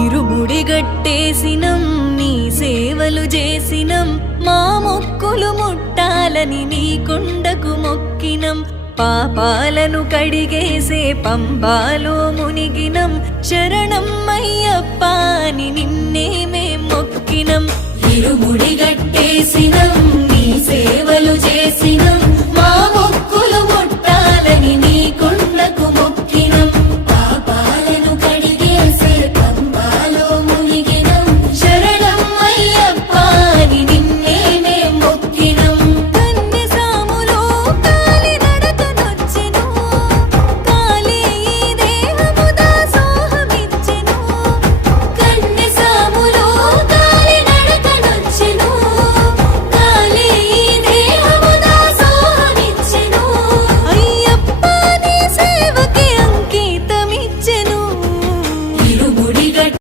ఇరుముడి గట్టేసినం నీ సేవలు చేసినం మా మొక్కులు ముట్టాలని నీ కొండకు మొక్కినం పాపాలను కడిగేసే పంబాలో మునిగినం శరణం అయ్యప్ప